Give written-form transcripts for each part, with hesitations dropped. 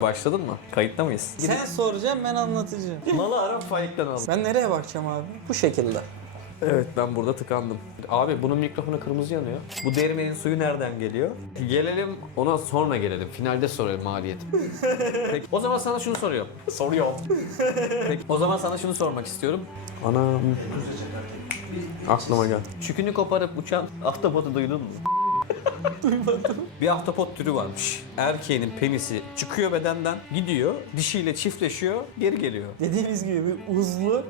Başladın mı? Kayıtta mıyız? Sen soracaksın, ben anlatacağım. Malı Arap faikten aldım. Ben nereye bakacağım abi? Bu şekilde. Evet, ben burada tıkandım. Abi bunun mikrofonu kırmızı yanıyor. Bu değirmenin suyu nereden geliyor? Gelelim ona, sonra gelelim. Finalde soralım maliyeti. Peki o zaman sana şunu soruyorum. Soruyorum. Peki o zaman sana şunu sormak istiyorum. Anam. Aklıma geldi. Çükünü koparıp uçan ahtapotu duydun mu? Duymadım. Bir ahtapot türü varmış. Erkeğinin penisi çıkıyor bedenden, gidiyor, dişiyle çiftleşiyor, geri geliyor. Dediğimiz gibi bir uzvu.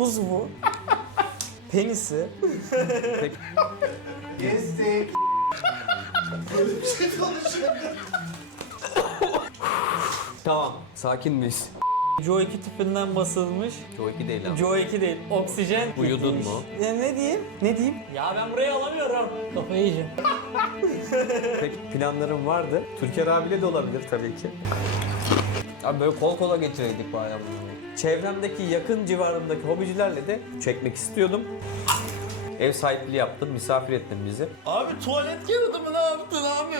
Uzvu. Penisi. Peki. Kestik. Böyle bir şey konuşuyor. Tamam, sakin miyiz? Joe 2 tüpünden basılmış. Joe 2 değil ama. Joe 2 değil, oksijen Uyudun gitmiş. mu? Ya ne diyeyim? Ne diyeyim? Ya ben burayı alamıyorum. Kafayı yiyeceğim. Peki planlarım vardı. Türker abiyle de olabilir tabii ki. Abi böyle kol kola geçireydik bu ayağımızı. Çevremdeki yakın civarımdaki hobicilerle de çekmek istiyordum. Ev sahipliği yaptın, misafir ettin bizi. Abi tuvalet kağıdı mı, ne yaptın abi?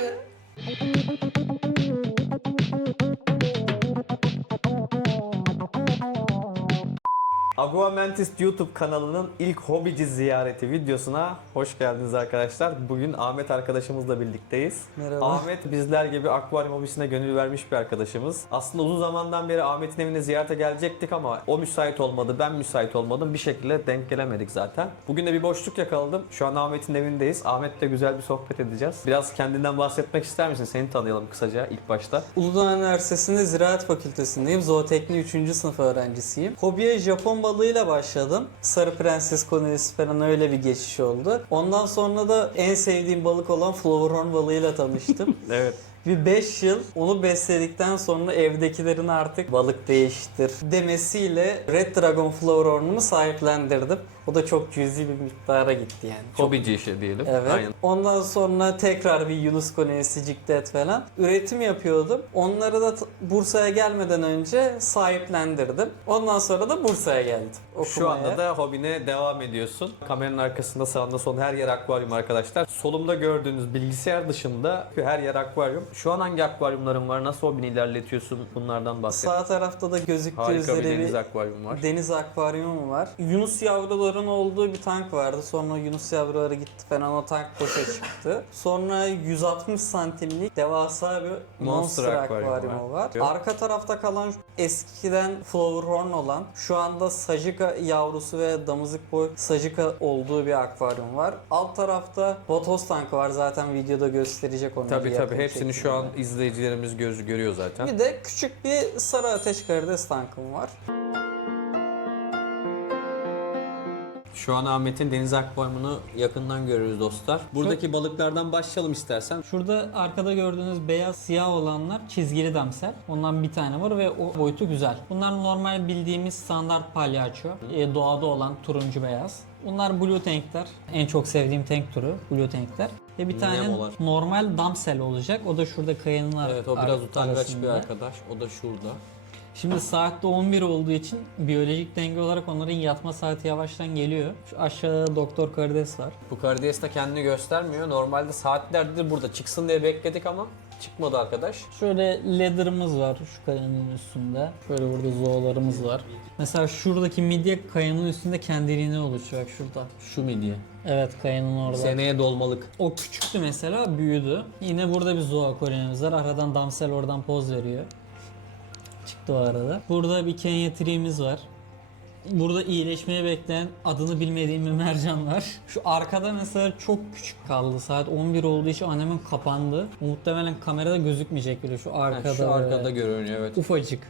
Aquamantis YouTube kanalının ilk hobici ziyareti videosuna hoş geldiniz arkadaşlar. Bugün Ahmet arkadaşımızla birlikteyiz. Merhaba. Ahmet bizler gibi akvaryum hobisine gönül vermiş bir arkadaşımız. Aslında uzun zamandan beri Ahmet'in evine ziyarete gelecektik ama o müsait olmadı, ben müsait olmadım. Bir şekilde denk gelemedik zaten. Bugün de bir boşluk yakaladım. Şu an Ahmet'in evindeyiz. Ahmet'le güzel bir sohbet edeceğiz. Biraz kendinden bahsetmek ister misin? Seni tanıyalım kısaca ilk başta. Uludağ Üniversitesi'nde Ziraat Fakültesindeyim. Zooteknik 3. sınıf öğrencisiyim. Hobiye Japon balığıyla başladım. Sarı Prenses konisi falan, öyle bir geçiş oldu. Ondan sonra da en sevdiğim balık olan Flowerhorn balığıyla tanıştım. Evet. Bir 5 yıl onu besledikten sonra evdekilerin artık balık değiştir demesiyle Red Dragon Flowerhorn'umu sahiplendirdim. O da çok cüzi bir miktara gitti yani. Çok... Hobici işi diyelim. Evet. Aynen. Ondan sonra tekrar bir Yunus konisi, ciklet falan üretim yapıyordum. Onları da Bursa'ya gelmeden önce sahiplendirdim. Ondan sonra da Bursa'ya geldim okumaya. Şu anda da hobine devam ediyorsun. Kameranın arkasında, sağında, solunda her yer akvaryum arkadaşlar. Solumda gördüğünüz bilgisayar dışında her yer akvaryum. Şu an hangi akvaryumların var? Nasıl hobini ilerletiyorsun? Bunlardan bahset. Sağ tarafta da gözüktüğü Harika bir üzere deniz akvaryumu var. deniz akvaryumu var. Yunus yavruların olduğu bir tank vardı. Sonra Yunus yavruları gitti falan, o tank boşa çıktı. Sonra 160 santimlik devasa bir Monster akvaryumu var. Arka tarafta kalan eskiden Flowerhorn olan, şu anda Sajika yavrusu ve damızlık boy Sajika olduğu bir akvaryum var. Alt tarafta Botos tankı var. Zaten videoda gösterecek onu. Tabii hepsini şu an izleyicilerimiz görüyor zaten. Bir de küçük bir sarı ateş karides tankım var. Şu an Ahmet'in deniz akvaryumunu yakından görüyoruz dostlar. Buradaki balıklardan başlayalım istersen. Şurada arkada gördüğünüz beyaz siyah olanlar çizgili damsel. Ondan bir tane var ve o boyutu güzel. Bunlar normal bildiğimiz standart palyaço. Doğada olan turuncu beyaz. Bunlar blue tankler. En çok sevdiğim tank türü blue tankler. Ve bir tane Nemolar. normal damsel olacak. O da şurada kayanın Evet, o biraz utangaç arasında. bir arkadaş. O da şurada. Şimdi saatte 11 olduğu için biyolojik denge olarak onların yatma saati yavaştan geliyor. Şu aşağıda doktor karides var. Bu karides de kendini göstermiyor. Normalde saatlerdir burada çıksın diye bekledik ama çıkmadı arkadaş. Şöyle ladder'ımız var şu kayanın üstünde. Şöyle burada zoolarımız var. Mesela şuradaki midye kayanın üstünde kendiliğinden oluşuyor. Bak şurada. Şu midye. Evet, kayanın orada. Seneye dolmalık. O küçüktü mesela, büyüdü. Yine burada bir zoo kolonimiz var. Aradan damsel oradan poz veriyor. Çıktı o arada. Burada bir Kenya tree'miz var. Burada iyileşmeye bekleyen, adını bilmediğim bir mercan var. Şu arkada mesela çok küçük kaldı. Saat 11 olduğu için annemin kapandı. Muhtemelen kamerada gözükmeyecek bile şu arkada. Şu arkada görünüyor, evet. Ufacık.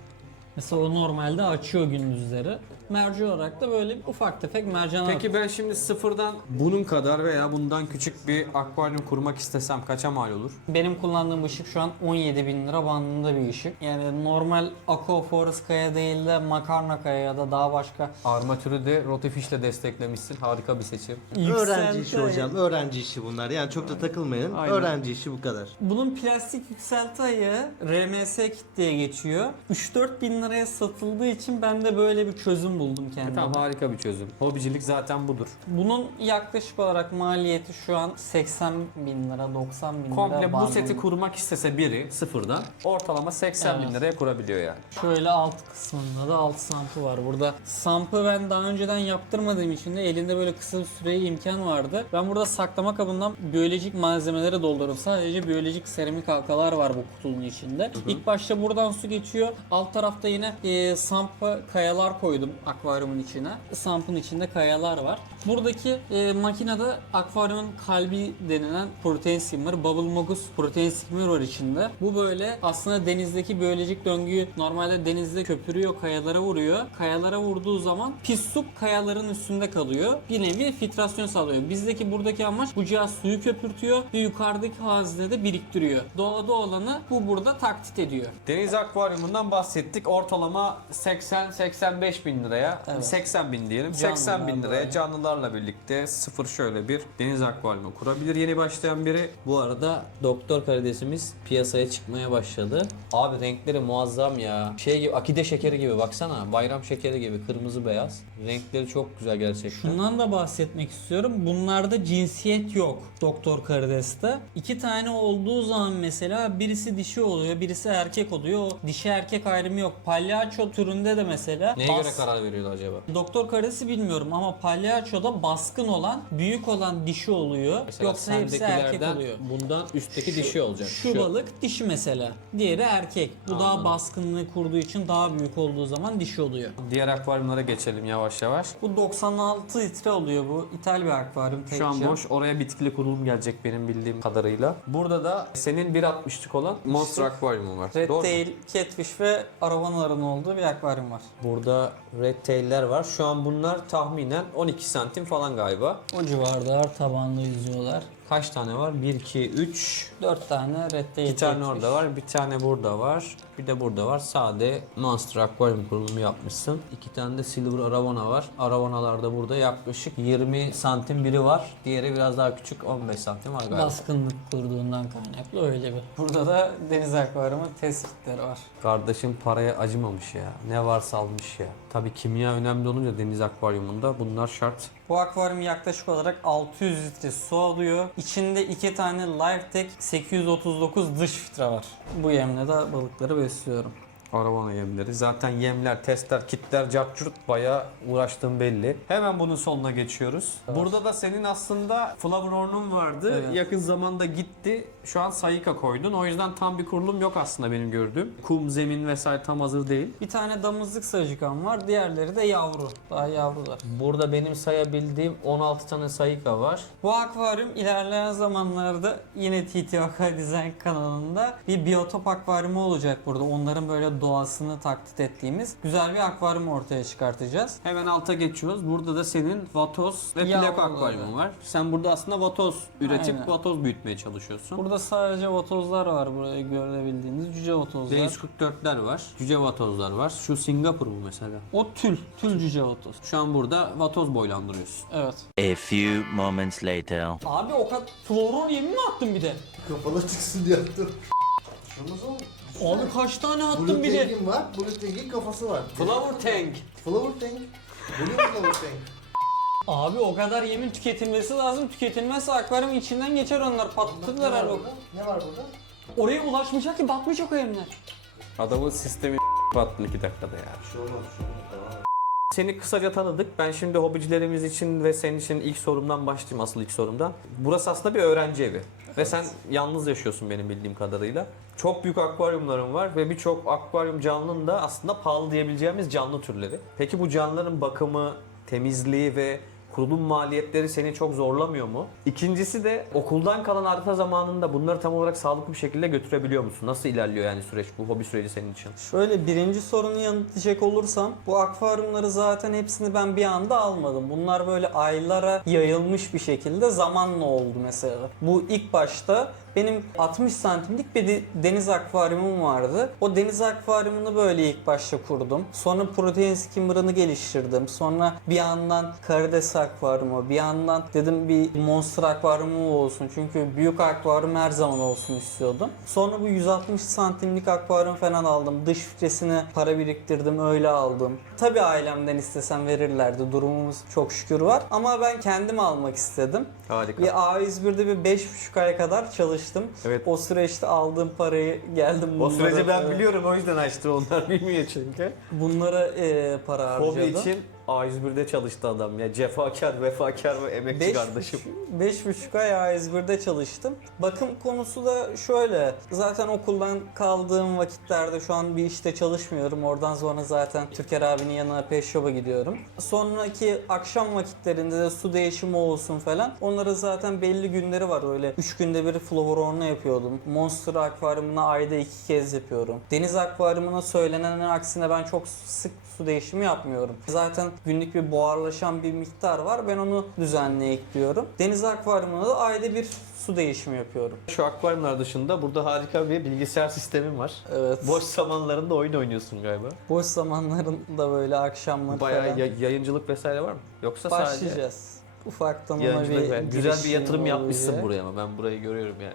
Mesela o normalde açıyor gündüzleri. Merci olarak da böyle ufak tefek mercan. Peki ben şimdi sıfırdan bunun kadar veya bundan küçük bir akvaryum kurmak istesem kaça mal olur? Benim kullandığım ışık şu an 17.000 lira bandında bir ışık. Yani normal Aquaforest kaya değil de makarna kaya ya da daha başka. Armatürü de Rotifish'le desteklemişsin. Harika bir seçim. Öğrenci işi hocam, öğrenci işi bunlar. Yani çok da takılmayın. Aynen. Öğrenci işi bu kadar. Bunun plastik yükselti ayağı RMS kit diye geçiyor. 3-4 bin liraya satıldığı için ben de böyle bir çözüm buldum kendime. Tamam, harika bir çözüm. Hobicilik zaten budur. Bunun yaklaşık olarak maliyeti şu an 80 bin lira, 90 bin lira. Komple bu bandında. seti kurmak istese biri sıfırdan ortalama 80 bin Evet. liraya kurabiliyor yani. Şöyle alt kısmında da alt sampı var. Burada sampı ben daha önceden yaptırmadığım için de elinde böyle kısa bir süreye imkan vardı. Ben burada saklama kabından biyolojik malzemeleri doldurup sadece biyolojik seramik halkalar var bu kutunun içinde. İlk başta buradan su geçiyor. Alt tarafta yine sampı kayalar koydum akvaryumun içine. Sampın içinde kayalar var. Buradaki makinede akvaryumun kalbi denilen protein simmer, Bubble Mogus protein simmer var içinde. Bu böyle aslında denizdeki biyolojik döngüyü normalde denizde köpürüyor, kayalara vuruyor. Kayalara vurduğu zaman pis su kayaların üstünde kalıyor. Bir nevi filtrasyon sağlıyor. Bizdeki buradaki amaç bu cihaz suyu köpürtüyor ve yukarıdaki haznede biriktiriyor. Doğada olanı bu burada taklit ediyor. Deniz akvaryumundan bahsettik. Ortalama 80-85 bin liraya, Evet. 80 bin diyelim. Canlılarla 80 bin liraya yani. canlılarla birlikte sıfır şöyle bir deniz akvaryumu kurabilir yeni başlayan biri. Bu arada doktor karidesimiz piyasaya çıkmaya başladı. Abi renkleri muazzam ya. Şey gibi, akide şekeri gibi baksana. Bayram şekeri gibi, kırmızı beyaz. Renkleri çok güzel gerçekten. Şundan da bahsetmek istiyorum. Bunlarda cinsiyet yok Doktor Karides'te. 2 tane olduğu zaman mesela birisi dişi oluyor, birisi erkek oluyor. O dişi erkek ayrımı yok. Palyaço türünde de mesela Neye göre karar veriyorlar acaba? Doktor Karides'i bilmiyorum ama palyaçoda baskın olan, büyük olan dişi oluyor. Mesela Yoksa hepsi erkek sendekilerden oluyor. bundan üstteki dişi olacak. Şu balık dişi mesela. Diğeri erkek. Bu daha Anladım. baskınlığı kurduğu için daha büyük olduğu zaman dişi oluyor. Diğer akvaryumlara geçelim yavaş yavaş. Bu 96 litre oluyor bu. İthal bir akvaryum. tek Şu an cam. boş. Oraya bitkili kurulum gelecek benim bildiğim kadarıyla. Burada da senin 1.60'lık olan Monster akvaryumun var. Red Doğru mu? tail, catfish ve arovaların olduğu bir akvaryum var. Burada red tail'ler var. Şu an bunlar tahminen 12 santim falan galiba. O civarda tabanlı yüzüyorlar. Kaç tane var? 1, 2, 3. 4 tane red tail, Bir tane catfish. orada var, bir tane burada var. Bir de burada var. Sade Monster Aquarium kurulumu yapmışsın. 2 tane de Silver Aravana var. Aravanalar da burada yaklaşık 20 santim biri var. Diğeri biraz daha küçük, 15 santim var galiba. Baskınlık kurduğundan kaynaklı öyle bir. Burada da deniz akvaryumu tespitleri var. Kardeşim paraya acımamış ya. Ne varsa almış ya. Tabii kimya önemli olunca deniz akvaryumunda bunlar şart. Bu akvaryum yaklaşık olarak 600 litre su alıyor. İçinde 2 tane LifeTech 839 dış filtre var. Bu yemle de balıkları besliyorum. Aravana yemleri. Zaten yemler, testler, kitler, cartçurt bayağı uğraştığım belli. Hemen bunun sonuna geçiyoruz. Burada da senin aslında Flowerhorn'un vardı. Evet. Yakın zamanda gitti. Şu an Sayika koydun. O yüzden tam bir kurulum yok aslında benim gördüğüm. Kum, zemin vesaire tam hazır değil. Bir tane damızlık sarıcıkan var. Diğerleri de yavru. Daha yavrular. Burada benim sayabildiğim 16 tane sayika var. Bu akvaryum ilerleyen zamanlarda yine TTOK Design kanalında bir biyotop akvaryumu olacak burada. Onların böyle doğasını taklit ettiğimiz güzel bir akvaryum ortaya çıkartacağız. Hemen alta geçiyoruz. Burada da senin vatoz ve plak Yavruları. akvaryumun var. Sen burada aslında vatoz üretip Aynen. vatoz büyütmeye çalışıyorsun. Burada sadece vatozlar var buraya görebildiğiniz cüce vatozlar. D144'ler var. Cüce vatozlar var. Şu Singapur mu mesela? O tül cüce vatoz. Şu an burada vatoz boylandırıyorsun. Evet. A few moments later. Abi o kadar floron yemi mi attın bir de? Kafalar çıksın diye attım. Nasıl? Abi kaç tane attın Blue bir de? Tank'in var. Blue Tank'in kafası var. Flower tank. Flower Tank. Blue Flower Tank. Abi o kadar yemin tüketilmesi lazım. Tüketilmezse akvaryum içinden geçer onlar. Patlatırlar Ne var her burada? Ne var burada? Oraya ulaşmayacak ki batmayacak o yemler. Adamın sistemi battı 2 dakikada ya. Şu olmaz, şu olmaz. Tamam. Seni kısaca tanıdık. Ben şimdi hobicilerimiz için ve senin için ilk sorumdan başlayayım, asıl ilk sorumdan. Burası aslında bir öğrenci evi. Ve sen yalnız yaşıyorsun benim bildiğim kadarıyla. Çok büyük akvaryumların var ve birçok akvaryum canlının da aslında pahalı diyebileceğimiz canlı türleri. Peki bu canlıların bakımı, temizliği ve kurulum maliyetleri seni çok zorlamıyor mu? İkincisi de okuldan kalan arta zamanında bunları tam olarak sağlıklı bir şekilde götürebiliyor musun? Nasıl ilerliyor yani süreç, bu hobi süreci senin için? Şöyle birinci sorunu yanıtlayacak olursam bu akvaryumları zaten hepsini ben bir anda almadım. Bunlar böyle aylara yayılmış bir şekilde zamanla oldu mesela. Bu ilk başta Benim 60 santimlik bir deniz akvaryumum vardı. O deniz akvaryumunu böyle ilk başta kurdum. Sonra protein skimmer'ını geliştirdim. Sonra bir yandan karides akvaryumu, bir yandan dedim bir monster akvaryumu olsun. Çünkü büyük akvaryum her zaman olsun istiyordum. Sonra bu 160 santimlik akvaryum falan aldım. Dış filtresine para biriktirdim, öyle aldım. Tabii ailemden istesem verirlerdi. Durumumuz çok şükür var. Ama ben kendim almak istedim. Harika. Bir A101'de bir 5,5 aya kadar çalıştım. Evet. O süreçte aldığım parayı geldim O bunlara, süreci ben biliyorum, o yüzden açtı, onlar bilmiyor çünkü. bunlara para harcadım. Hobi için A101'de çalıştı adam ya. Cefakar, vefakar ve emekçi kardeşim. 5,5 ay A101'de çalıştım. Bakım konusu da şöyle. Zaten okuldan kaldığım vakitlerde şu an bir işte çalışmıyorum. Oradan sonra zaten Türker abinin yanına pet shop'a gidiyorum. Sonraki akşam vakitlerinde de su değişimi olsun falan. Onlara zaten belli günleri var. Öyle 3 günde bir Flowerhorn'la yapıyordum. Monster akvaryumuna ayda 2 kez yapıyorum. Deniz akvaryumuna söylenenin aksine ben çok sık su değişimi yapmıyorum. Zaten günlük bir buharlaşan bir miktar var. Ben onu düzenli ekliyorum. Deniz akvaryumuna da ayda bir su değişimi yapıyorum. Şu akvaryumlar dışında burada harika bir bilgisayar sistemim var. Evet. Boş zamanlarında oyun oynuyorsun galiba. Boş zamanlarında böyle akşamlar Bayağı falan yayıncılık vesaire var mı? Yoksa sadece başlayacağız. Ufaktan ona yayıncılık bir güzel bir girişim yatırım yapmışsın olacak. buraya, ama ben burayı görüyorum yani.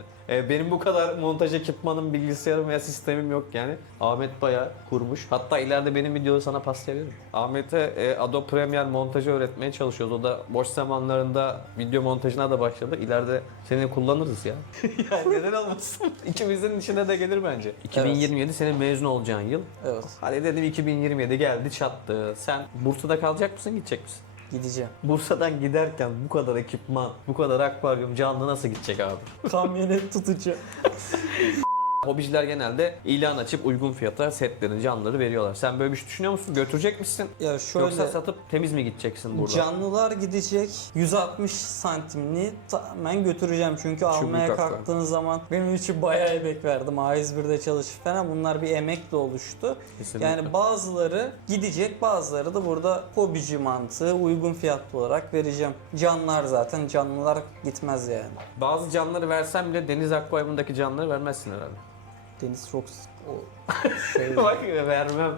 Benim bu kadar montaj ekipmanım, bilgisayarım veya sistemim yok yani. Ahmet bayağı kurmuş. Hatta ileride benim videoyu sana paslayabilirim. Ahmet'e Adobe Premiere montajı öğretmeye çalışıyoruz. O da boş zamanlarında video montajına da başladı. İleride seni kullanırız ya. Yani neden olmasın? İkimizin içine de gelir bence. 2027 senin mezun olacağın yıl. Evet, Hadi dedim 2027 geldi çattı. Sen Bursa'da kalacak mısın, gidecek misin? gideceğim. Bursa'dan giderken bu kadar ekipman, bu kadar akvaryum canlı nasıl gidecek abi? Kamyonet tutacağım. Hobiciler genelde ilan açıp uygun fiyata setlerini, canlıları veriyorlar. Sen böyle bir şey düşünüyor musun? Götürecek misin? Ya şöyle, Yoksa satıp temiz mi gideceksin burada? canlılar gidecek. 160 santimli tamamen götüreceğim. Çünkü almaya büyük kalktığın zaman benim için bayağı emek verdim. A101'de çalışıp falan bunlar bir emekle oluştu. Kesinlikle. Yani bazıları gidecek, bazıları da burada hobici mantığı uygun fiyatlı olarak vereceğim. Canlılar zaten, canlılar gitmez yani. Bazı canlıları versen bile deniz akvaryumundaki canlıları vermezsin herhalde. Deniz çok o şey. Bak vermem.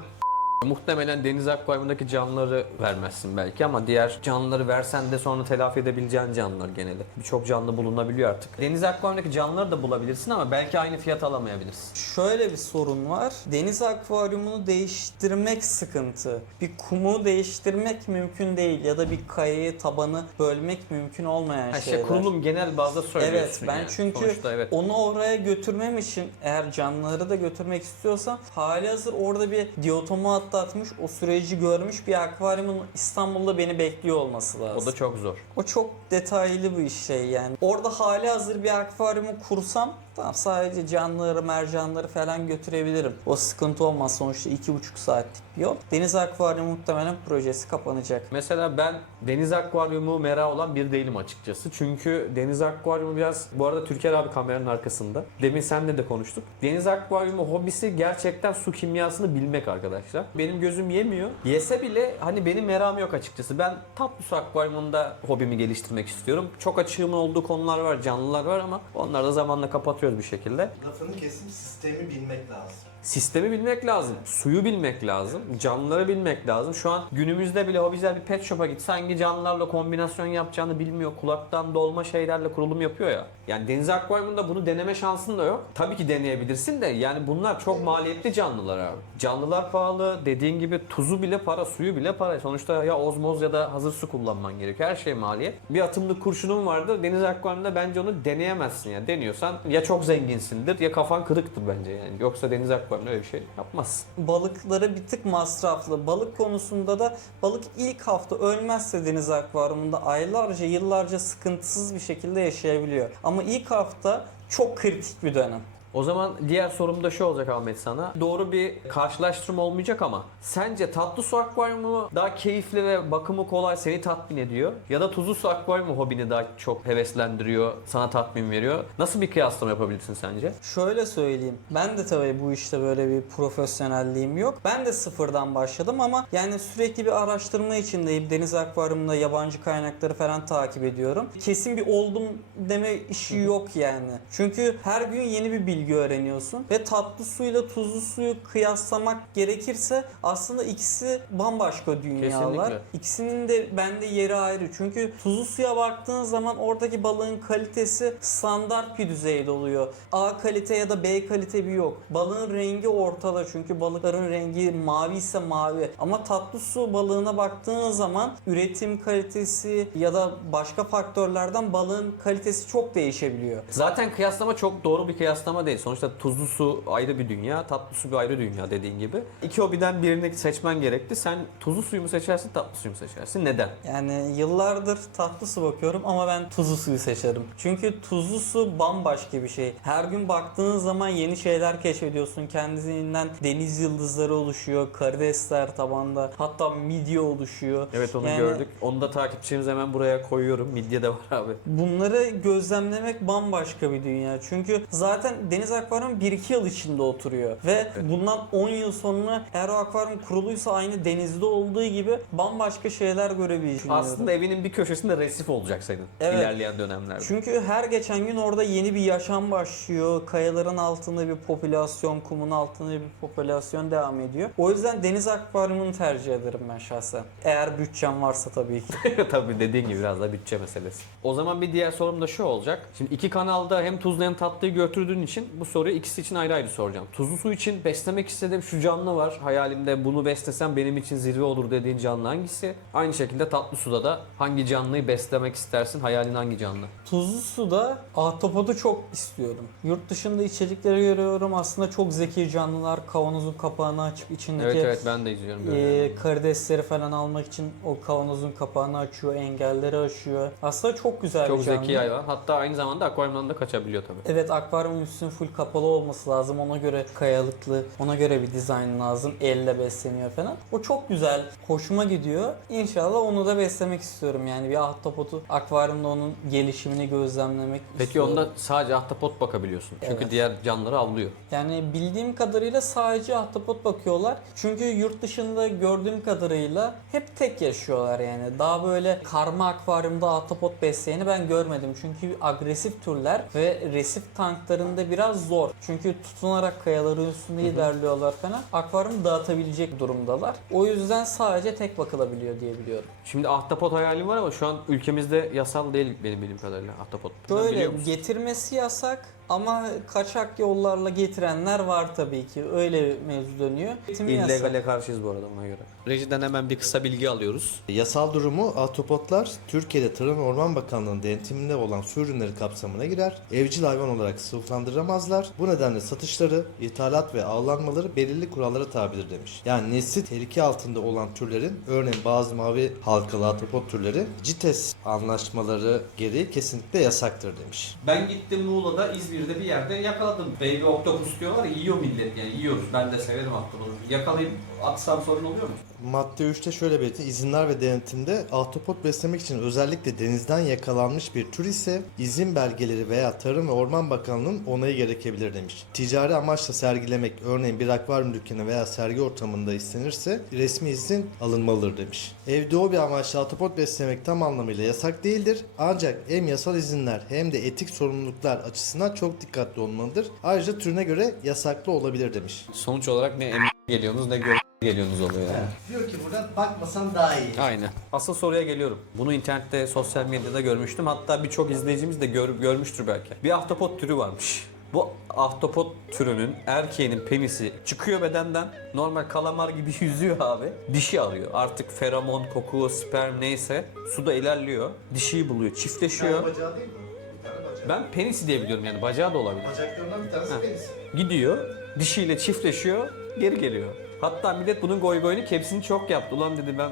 Muhtemelen deniz akvaryumundaki canlıları vermezsin belki, ama diğer canlıları versen de sonra telafi edebileceğin canlılar geneli. Birçok canlı bulunabiliyor artık. Deniz akvaryumundaki canlıları da bulabilirsin ama belki aynı fiyat alamayabilirsin. Şöyle bir sorun var. Deniz akvaryumunu değiştirmek sıkıntı. Bir kumu değiştirmek mümkün değil ya da bir kayayı, tabanı bölmek mümkün olmayan Ha, şeyler. kurulum genel bazda söylüyorsun. Evet, ben yani. çünkü Sonuçta evet. onu oraya götürmem için eğer canlıları da götürmek istiyorsam halihazır orada bir diatomu atlatmış, o süreci görmüş bir akvaryumun İstanbul'da beni bekliyor olması lazım. O da çok zor. O çok detaylı bir şey yani. Orada halihazır bir akvaryumu kursam tamam, sadece canlıları, mercanları falan götürebilirim. O sıkıntı olmaz. Sonuçta 2,5 saatlik bir yol. Deniz akvaryumu muhtemelen projesi kapanacak. Mesela ben deniz akvaryumu merakı olan bir değilim açıkçası. Çünkü deniz akvaryumu biraz... Bu arada Türker abi kameranın arkasında. Demin seninle de konuştuk. Deniz akvaryumu hobisi gerçekten su kimyasını bilmek arkadaşlar. Benim gözüm yemiyor. Yese bile hani benim merakım yok açıkçası. Ben tatlı su akvaryumunda hobimi geliştirmek istiyorum. Çok açığımın olduğu konular var, canlılar var ama onları da zamanla kapatıyoruz bir şekilde. Lafını kesim, sistemi bilmek lazım. Sistemi bilmek lazım, suyu bilmek lazım, canlıları bilmek lazım. Şu an günümüzde bile hobiciler bir pet shop'a gitse hangi canlılarla kombinasyon yapacağını bilmiyor. Kulaktan dolma şeylerle kurulum yapıyor ya. Yani deniz akvaryumunda bunu deneme şansın da yok. Tabii ki deneyebilirsin de yani bunlar çok maliyetli canlılar abi. Canlılar pahalı, dediğin gibi tuzu bile para, suyu bile para. Sonuçta ya ozmoz ya da hazır su kullanman gerekiyor. Her şey maliyet. Bir atımlık kurşunun vardır. Deniz akvaryumunda bence onu deneyemezsin yani. Deniyorsan ya çok zenginsindir ya kafan kırıktır bence yani. Yoksa deniz akvaryumunda öyle bir şey yapmaz. Balıkları bir tık masraflı. Balık konusunda da balık ilk hafta ölmezse deniz akvaryumunda aylarca, yıllarca sıkıntısız bir şekilde yaşayabiliyor. Ama ilk hafta çok kritik bir dönem. O zaman diğer sorum da şu olacak Ahmet sana. Doğru bir karşılaştırma olmayacak ama sence tatlı su akvaryumu daha keyifli ve bakımı kolay, seni tatmin ediyor? Ya da tuzlu su akvaryumu hobini daha çok heveslendiriyor, sana tatmin veriyor? Nasıl bir kıyaslama yapabilirsin sence? Şöyle söyleyeyim. Ben de tabii bu işte böyle bir profesyonelliğim yok. Ben de sıfırdan başladım ama yani sürekli bir araştırma içindeyim. Deniz akvaryumunda yabancı kaynakları falan takip ediyorum. Kesin bir oldum deme işi yok yani. Çünkü her gün yeni bir bilgi öğreniyorsun ve tatlı suyla tuzlu suyu kıyaslamak gerekirse aslında ikisi bambaşka dünyalar. Kesinlikle. İkisinin de bende yeri ayrı. Çünkü tuzlu suya baktığın zaman oradaki balığın kalitesi standart bir düzeyde oluyor. A kalite ya da B kalite bir yok. Balığın rengi ortada çünkü balıkların rengi mavi ise mavi. Ama tatlı su balığına baktığın zaman üretim kalitesi ya da başka faktörlerden balığın kalitesi çok değişebiliyor. Zaten kıyaslama çok doğru bir kıyaslama değil. Sonuçta tuzlu su ayrı bir dünya, tatlı su bir ayrı dünya dediğin gibi. İki hobiden birini seçmen gerekti. Sen tuzlu suyu mu seçersin, tatlı suyu mu seçersin? Neden? Yani yıllardır tatlı su bakıyorum ama ben tuzlu suyu seçerim. Çünkü tuzlu su bambaşka bir şey. Her gün baktığın zaman yeni şeyler keşfediyorsun. Kendisinden deniz yıldızları oluşuyor, karidesler tabanda, hatta midye oluşuyor. Evet, onu Yani gördük. Onu da takipçimiz hemen buraya koyuyorum. Midye de var abi. bunları gözlemlemek bambaşka bir dünya. Çünkü zaten deniz akvaryum 1-2 yıl içinde oturuyor. Ve bundan 10 yıl sonra eğer o akvaryum kuruluysa aynı denizde olduğu gibi bambaşka şeyler görebileceğim. Aslında evinin bir köşesinde resif olacak senin Evet. ilerleyen dönemlerde. Çünkü her geçen gün orada yeni bir yaşam başlıyor. Kayaların altında bir popülasyon, kumun altında bir popülasyon devam ediyor. O yüzden deniz akvaryumunu tercih ederim ben şahsen. Eğer bütçem varsa tabii ki. Tabii dediğin gibi biraz da bütçe meselesi. O zaman bir diğer sorum da şu olacak. Şimdi iki kanalda hem tuzlu hem tatlıyı götürdüğün için bu soruyu ikisi için ayrı ayrı soracağım. Tuzlu su için beslemek istediğim şu canlı var. Hayalimde bunu beslesem benim için zirve olur dediğin canlı hangisi? Aynı şekilde tatlı suda da hangi canlıyı beslemek istersin? Hayalin hangi canlı? Tuzlu suda ahtapotu çok istiyorum. Yurt dışında içerikleri görüyorum. Aslında çok zeki canlılar kavanozun kapağını açıp içindeki Evet ben de izliyorum. böyle. karidesleri falan almak için o kavanozun kapağını açıyor, engelleri aşıyor. Aslında çok güzel Çok bir canlı. zeki hayvan. Hatta aynı zamanda akvaryumdan da kaçabiliyor tabii. Evet, akvaryumun üstünün full kapalı olması lazım. Ona göre kayalıklı, ona göre bir dizayn lazım. Elle besleniyor falan. O çok güzel. Hoşuma gidiyor. İnşallah onu da beslemek istiyorum. Yani bir ahtapotu akvaryumda onun gelişimini gözlemlemek Peki istiyorum. onda sadece ahtapot bakabiliyorsun. Çünkü Evet. diğer canlıları avlıyor. Yani bildiğim kadarıyla sadece ahtapot bakıyorlar. Çünkü yurt dışında gördüğüm kadarıyla hep tek yaşıyorlar yani. Daha böyle karma akvaryumda ahtapot besleyeni ben görmedim. Çünkü agresif türler ve resif tanklarında biraz zor. Çünkü tutunarak kayaların üstünde ilerliyorlar falan. Akvaryumu dağıtabilecek durumdalar. O yüzden sadece tek bakılabiliyor diye biliyorum. Şimdi ahtapot hayalim var ama şu an ülkemizde yasal değil benim bildiğim kadarıyla ahtapot. Biliyor Böyle musun? getirmesi yasak ama kaçak yollarla getirenler var tabii ki. Öyle bir mevzu dönüyor. Üretimi yasak. İllegale karşıyız bu arada ona göre. Rejiden hemen bir kısa bilgi alıyoruz. Yasal durumu ahtapotlar Türkiye'de Tarım ve Orman Bakanlığı'nın denetiminde olan su ürünleri kapsamına girer. Evcil hayvan olarak sınıflandıramazlar. Bu nedenle satışları, ithalat ve avlanmaları belirli kurallara tabidir demiş. Yani nesli tehlike altında olan türlerin, örneğin bazı mavi halkalı ahtapot türleri CITES anlaşmaları gereği kesinlikle yasaktır demiş. Ben gittim Muğla'da, İzmir'de bir yerde yakaladım. Baby octopus diyorlar ya, yiyor millet yani yiyoruz. Ben de severim ahtapotu. Yakalayıp atsam sorun oluyor mu? Madde 3'te şöyle belirtti. İzinler ve denetimde ahtapot beslemek için özellikle denizden yakalanmış bir tür ise izin belgeleri veya Tarım ve Orman Bakanlığı'nın onayı gerekebilir demiş. Ticari amaçla sergilemek, örneğin bir akvaryum dükkanı veya sergi ortamında istenirse resmi izin alınmalıdır demiş. Evde o bir amaçla ahtapot beslemek tam anlamıyla yasak değildir. Ancak hem yasal izinler hem de etik sorumluluklar açısından çok dikkatli olmalıdır. Ayrıca türüne göre yasaklı olabilir demiş. Sonuç olarak ne geliyorsunuz ne geliyorsunuz oluyor yani. Diyor ki burada bakmasan daha iyi. Aynen. Asıl soruya geliyorum. Bunu internette, sosyal medyada görmüştüm. Hatta birçok izleyicimiz de görmüştür belki. Bir ahtapot türü varmış. Bu ahtapot türünün erkeğinin penisi çıkıyor bedenden. Normal kalamar gibi yüzüyor abi. Dişi arıyor. Artık feromon, koku, sperm neyse suda ilerliyor. Dişiyi buluyor, çiftleşiyor. Bacağı değil mi? Bir tane bacağı. Ben penis diye biliyorum yani bacağı da olabilir. Bacaklarından bir tanesi Ha. penis. Gidiyor, dişiyle çiftleşiyor, geri geliyor. Hatta millet bunun goy goyunu hepsini çok yaptı. Ulan dedi ben...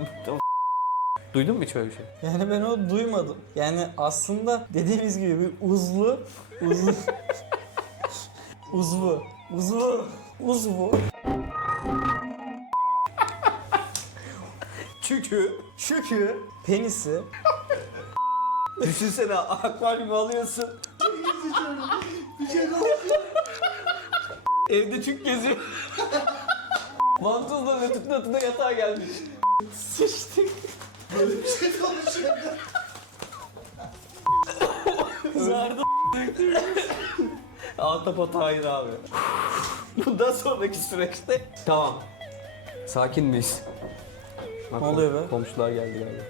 Duydun mu hiç öyle bir şey? Yani ben onu duymadım. Yani aslında dediğimiz gibi bir uzun Uzvu. Uzvu. Uzvu. Çünkü Penisi. düşünsene akvaryumu alıyorsun. Evde çük geziyor. Mantolda ötüne yatağa gelmiş. Sıçtık. Böyle bir şey konuşuyor. Kızardı. Ahtapot hayır abi. Bundan sonraki süreçte tamam. Sakin miyiz? Ne oluyor be? Komşular geldi galiba.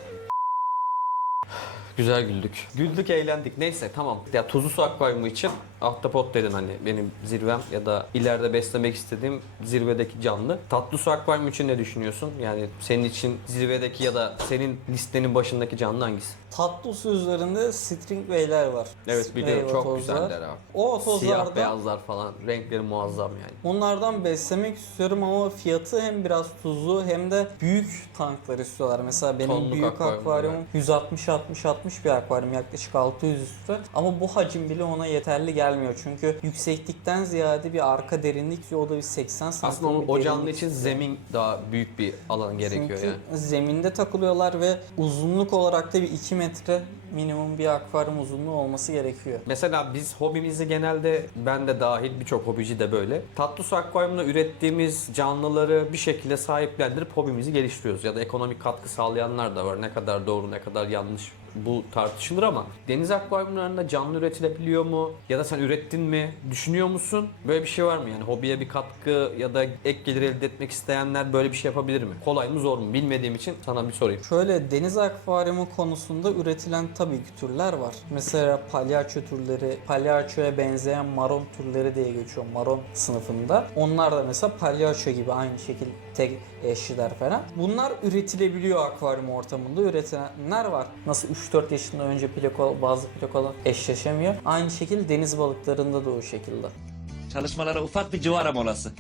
Güzel güldük. Güldük, eğlendik. Neyse tamam. Ya tuzlu su akvaryumu için ahtapot dedin hani benim zirvem ya da ileride beslemek istediğim zirvedeki canlı. Tatlı su akvaryumu için ne düşünüyorsun? Yani senin için zirvedeki ya da senin listenin başındaki canlı hangisi? Tatlı su üzerinde stingway'ler var. Evet biliyorum, çok Stingway güzeller abi. O Siyah tozlardan beyazlar falan, renkleri muazzam yani. onlardan beslemek istiyorum ama fiyatı hem biraz tuzlu hem de büyük tanklar istiyorlar. Mesela benim Tonluk büyük akvaryum, akvaryumum 160-60-60 bir akvaryum, yaklaşık 600 üstü. Ama bu hacim bile ona yeterli gelmiyor. Çünkü yükseklikten ziyade bir arka derinlik ve o da bir 80 santim. Aslında bir o canlı derinlik için istiyor. zemin daha büyük bir alan gerekiyor Çünkü yani. zeminde takılıyorlar ve uzunluk olarak da bir 2 metre minimum bir akvaryum uzunluğu olması gerekiyor. Mesela biz hobimizi genelde, ben de dahil birçok hobici de böyle, tatlı su akvaryumunda ürettiğimiz canlıları bir şekilde sahiplendirip hobimizi geliştiriyoruz. Ya da ekonomik katkı sağlayanlar da var. Ne kadar doğru, ne kadar yanlış bu tartışılır ama deniz akvaryumlarında canlı üretilebiliyor mu? Ya da sen ürettin mi? Düşünüyor musun? Böyle bir şey var mı? Yani hobiye bir katkı ya da ek gelir elde etmek isteyenler böyle bir şey yapabilir mi? Kolay mı zor mu? Bilmediğim için sana bir sorayım. Şöyle, deniz akvaryumu konusunda üretilen tabii ki türler var. Mesela palyaço türleri, palyaçoya benzeyen maron türleri diye geçiyor maron sınıfında. Onlar da mesela palyaço gibi aynı şekilde tek eşliler falan. Bunlar üretilebiliyor akvaryum ortamında. Üretenler var. Nasıl 3-4 yaşında önce bazı plakalar eşleşemiyor. Aynı şekilde deniz balıklarında da o şekilde. Çalışmalara ufak bir civara molası.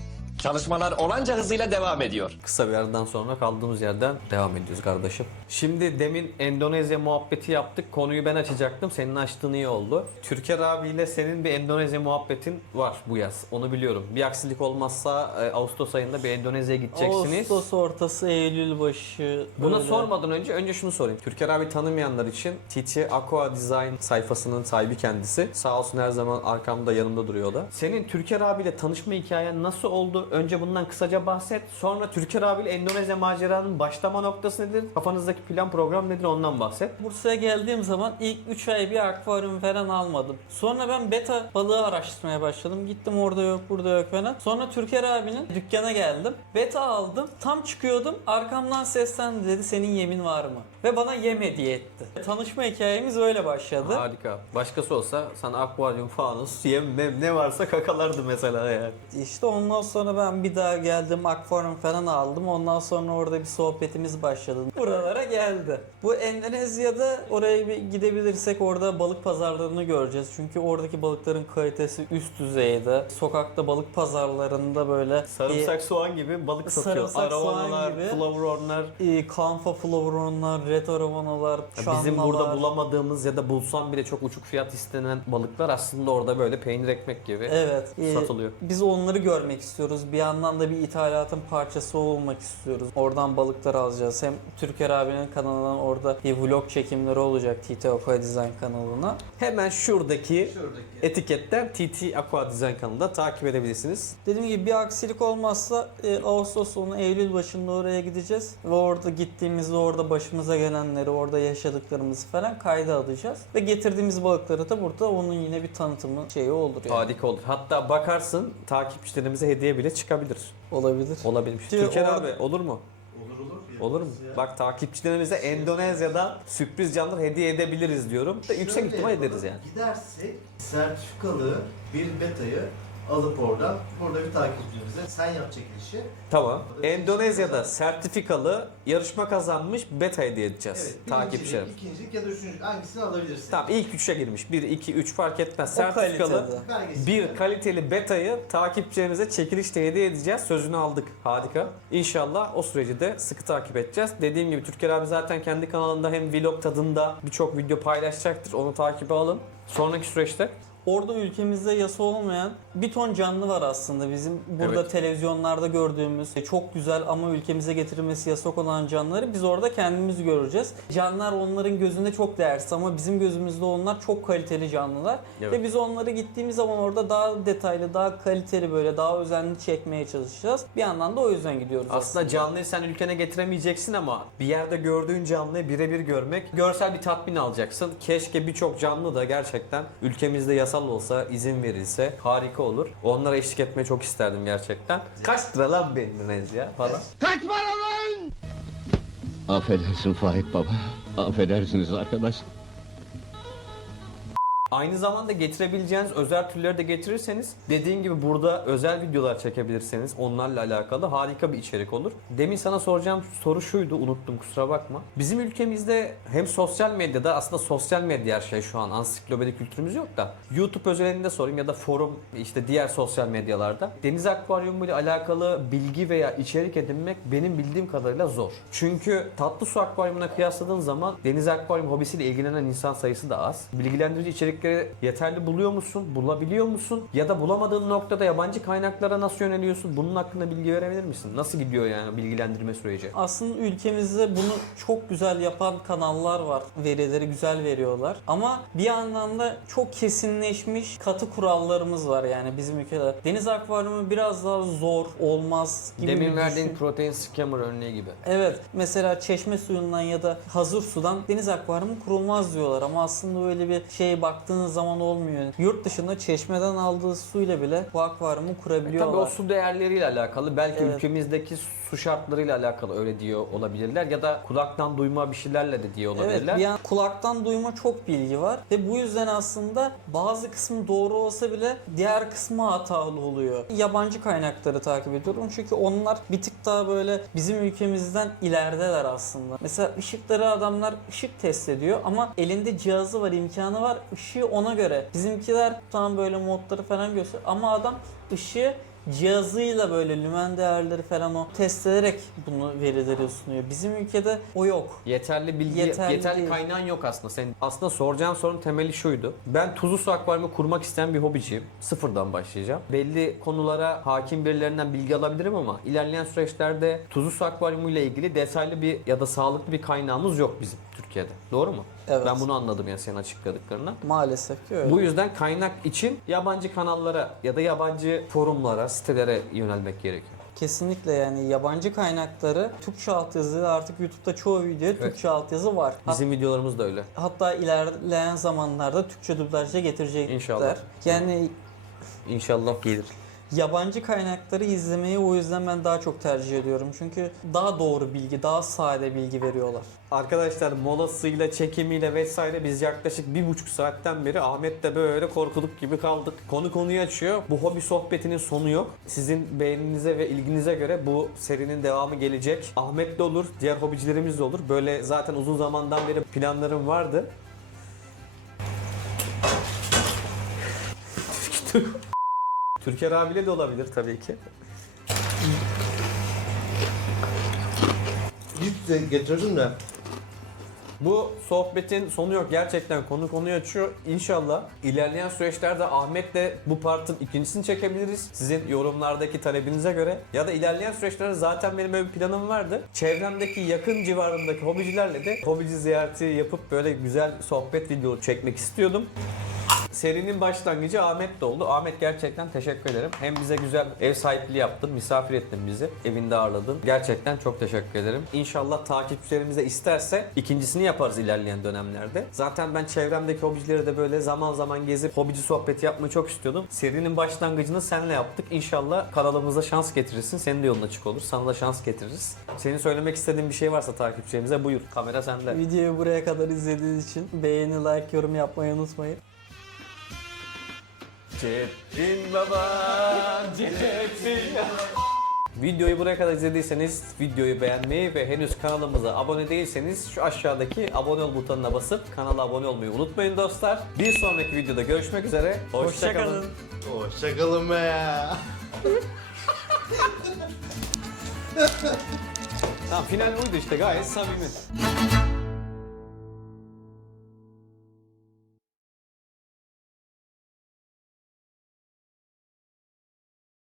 Çalışmalar olanca hızıyla devam ediyor. Kısa bir aradan sonra kaldığımız yerden devam ediyoruz kardeşim. Şimdi demin Endonezya muhabbeti yaptık. Konuyu ben açacaktım. Senin açtığın iyi oldu. Türker abiyle senin bir Endonezya muhabbetin var bu yaz. Onu biliyorum. Bir aksilik olmazsa Ağustos ayında bir Endonezya'ya gideceksiniz. Ağustos ortası, Eylül başı. Buna öyle. sormadan önce şunu sorayım. Türker abi tanımayanlar için TT Aqua Design sayfasının sahibi kendisi. Sağ olsun her zaman arkamda, yanımda duruyor o da. Senin Türker abiyle tanışma hikayen nasıl oldu? Önce bundan kısaca bahset. Sonra Türker abiyle Endonezya maceranın başlama noktası nedir? Kafanızdaki plan program nedir? Ondan bahset. Bursa'ya geldiğim zaman ilk 3 ay bir akvaryum falan almadım. Sonra ben beta balığı araştırmaya başladım. Gittim orada yok, burada yok falan. Sonra Türker abinin dükkana geldim. Beta aldım. Tam çıkıyordum. Arkamdan seslendi, dedi senin yemin var mı? Ve bana yem hediye etti. Tanışma hikayemiz öyle başladı. Harika. Başkası olsa sana akvaryum, fanus, yem ne varsa kakalardı mesela yani. İşte ondan sonra ben bir daha geldim, akvaryum falan aldım. Ondan sonra orada bir sohbetimiz başladı. Buralara geldi. Bu Endonezya'da oraya bir gidebilirsek orada balık pazarlarını göreceğiz. Çünkü oradaki balıkların kalitesi üst düzeyde. Sokakta balık pazarlarında böyle Sarımsak soğan gibi balık satıyor. sarımsak soğan Arovalar, gibi. flavronlar. kanfa flavronlar, red arovalar, Bizim çanlalar. burada bulamadığımız ya da bulsam bile çok uçuk fiyat istenen balıklar aslında orada böyle peynir ekmek gibi Evet. satılıyor. Biz onları görmek istiyoruz. Bir yandan da bir ithalatın parçası olmak istiyoruz. Oradan balıklar alacağız. Hem Türker abinin kanalından orada bir vlog çekimleri olacak TT Aqua Design kanalına. Hemen şuradaki etiketten TT Aqua Design kanalında takip edebilirsiniz. Dediğim gibi bir aksilik olmazsa Ağustos sonu Eylül başında oraya gideceğiz. Ve orada gittiğimizde orada başımıza gelenleri, orada yaşadıklarımızı falan kayda alacağız. Ve getirdiğimiz balıkları da burada onun yine bir tanıtımı şeyi olur yani. Harika olur. Hatta bakarsın takipçilerimize hediye bile çıkabilir. Olabilir. Olabilir. Diyor, Türker orada- abi olur mu? Olur. Olur mu? Bak takipçilerimize Endonezya'dan sürpriz canlı hediye edebiliriz diyorum. Yüksek ihtimal ederiz yani. Gidersek sertifikalı bir betayı alıp oradan burada bir takipçimize sen yap çekilişi. Tamam. Endonezya'da sertifikalı yarışma kazanmış beta hediye edeceğiz Evet, takipçiler. ikincilik ya da üçüncülük hangisini alabilirsin? Tamam ilk 3'e girmiş. 1, 2, 3 fark etmez. O Sertifikalı kalitede. Belgesi. bir kaliteli betayı takipçilerimize çekilişte hediye edeceğiz. Sözünü aldık. Harika. İnşallah o süreci de sıkı takip edeceğiz. Dediğim gibi Türker abi zaten kendi kanalında hem vlog tadında birçok video paylaşacaktır. Onu takibe alın. Sonraki süreçte Orada ülkemizde yasa olmayan bir ton canlı var aslında bizim burada Evet. televizyonlarda gördüğümüz çok güzel ama ülkemize getirilmesi yasak olan canlıları biz orada kendimiz göreceğiz. Canlılar onların gözünde çok değersiz ama bizim gözümüzde onlar çok kaliteli canlılar. Evet. Ve biz onları gittiğimiz zaman orada daha detaylı, daha kaliteli böyle daha özenli çekmeye çalışacağız. Bir yandan da o yüzden gidiyoruz Aslında canlıyı sen ülkene getiremeyeceksin ama bir yerde gördüğün canlıyı birebir görmek, görsel bir tatmin alacaksın. Keşke birçok canlı da gerçekten ülkemizde yasal olsa, izin verilse harika olur. Onlara eşlik etmeyi çok isterdim gerçekten. Kaç lira lan bendiniz ya falan. Affedersin Faik Baba. Affedersiniz arkadaş. Aynı zamanda getirebileceğiniz özel türleri de getirirseniz dediğin gibi burada özel videolar çekebilirseniz onlarla alakalı harika bir içerik olur. Demin sana soracağım soru şuydu, unuttum kusura bakma. Bizim ülkemizde hem sosyal medyada aslında sosyal medya her şey şu an ansiklopedi kültürümüz yok da YouTube özelinde sorayım ya da forum işte diğer sosyal medyalarda deniz akvaryumu ile alakalı bilgi veya içerik edinmek benim bildiğim kadarıyla zor. Çünkü tatlı su akvaryumuna kıyasladığın zaman deniz akvaryum hobisiyle ilgilenen insan sayısı da az. Bilgilendirici içerikleri yeterli buluyor musun? Bulabiliyor musun? Ya da bulamadığın noktada yabancı kaynaklara nasıl yöneliyorsun? Bunun hakkında bilgi verebilir misin? Nasıl gidiyor yani bilgilendirme süreci? Aslında ülkemizde bunu çok güzel yapan kanallar var. Verileri güzel veriyorlar. Ama bir yandan da çok kesinleşmiş katı kurallarımız var yani bizim ülkede. Deniz akvaryumu biraz daha zor, olmaz gibi Demin bir verdiğin düşün- protein scammer örneği gibi. Evet, mesela çeşme suyundan ya da hazır sudan deniz akvaryumu kurulmaz diyorlar ama aslında öyle bir şeye baktığınız zaman olmuyor. Yurt dışında çeşmeden aldığı suyla bile bu akvaryumu kurabiliyorlar. Tabii o su değerleriyle alakalı, belki Evet. ülkemizdeki su şartlarıyla alakalı öyle diyor olabilirler ya da kulaktan duyma bir şeylerle de diyor Evet, olabilirler. bir an kulaktan duyma çok bilgi var ve bu yüzden aslında bazı kısmı doğru olsa bile diğer kısmı hatalı oluyor. Yabancı kaynakları takip ediyorum çünkü onlar bir tık daha böyle bizim ülkemizden ilerideler aslında. Mesela ışıkları adamlar ışık test ediyor ama elinde cihazı var, imkanı var, ışığı ona göre. Bizimkiler tam böyle modları falan gösteriyor ama adam ışığı cihazıyla böyle lümen değerleri falan o test ederek bunu verileri sunuyor. Bizim ülkede o yok. Yeterli bilgi, Yeterli yeterli değil. kaynağın yok aslında. Senin aslında soracağın sorunun temeli şuydu. Ben tuzlu su akvaryumu kurmak isteyen bir hobiciyim. Sıfırdan başlayacağım. Belli konulara hakim birilerinden bilgi alabilirim ama ilerleyen süreçlerde tuzlu su akvaryumu ile ilgili detaylı bir ya da sağlıklı bir kaynağımız yok bizim Türkiye'de. Doğru mu? Evet. Ben bunu anladım ya senin açıkladıklarından. Maalesef ki öyle. Bu yüzden kaynak için yabancı kanallara ya da yabancı forumlara, sitelere yönelmek gerekiyor. Kesinlikle yani yabancı kaynakları Türkçe altyazı artık YouTube'da çoğu videoya Türkçe altyazı var. Bizim videolarımız da öyle. Hatta ilerleyen zamanlarda Türkçe dublajda getirecekler. İnşallah. Yani İnşallah gelir. yabancı kaynakları izlemeyi o yüzden ben daha çok tercih ediyorum. Çünkü daha doğru bilgi, daha sade bilgi veriyorlar. Arkadaşlar molasıyla, çekimiyle vesaire biz yaklaşık 1,5 saatten beri Ahmet'le böyle korkuluk gibi kaldık. Konu konuyu açıyor. Bu hobi sohbetinin sonu yok. Sizin beğeninize ve ilginize göre bu serinin devamı gelecek. Ahmet'le olur, diğer hobicilerimiz de olur. Böyle zaten uzun zamandan beri planlarım vardı. Türker abiyle de olabilir tabii ki. Git de getirdim de. Bu sohbetin sonu yok. Gerçekten konu konuyu açıyor. İnşallah ilerleyen süreçlerde Ahmet'le bu partın ikincisini çekebiliriz. Sizin yorumlardaki talebinize göre. Ya da ilerleyen süreçlerde zaten benim böyle bir planım vardı. Çevremdeki yakın civarındaki hobicilerle de hobici ziyareti yapıp böyle güzel sohbet videoları çekmek istiyordum. Serinin başlangıcı Ahmet de oldu. Ahmet gerçekten teşekkür ederim. Hem bize güzel ev sahipliği yaptın, misafir ettin bizi. Evinde ağırladın. Gerçekten çok teşekkür ederim. İnşallah takipçilerimiz de isterse ikincisini yaparız ilerleyen dönemlerde. Zaten ben çevremdeki hobicileri de böyle zaman zaman gezip hobici sohbeti yapmayı çok istiyordum. Serinin başlangıcını seninle yaptık. İnşallah kanalımıza şans getirirsin. Senin de yolun açık olur. Sana da şans getiririz. Senin söylemek istediğin bir şey varsa takipçilerimize buyur. Kamera sende. Videoyu buraya kadar izlediğiniz için beğeni, like, yorum yapmayı unutmayın. Cepin baba, cepin. Videoyu buraya kadar izlediyseniz videoyu beğenmeyi ve henüz kanalımıza abone değilseniz şu aşağıdaki abone ol butonuna basıp kanala abone olmayı unutmayın dostlar. Bir sonraki videoda görüşmek üzere. Hoşça kalın. Hoşçakalın be. Tamam final buydu işte gayet samimi.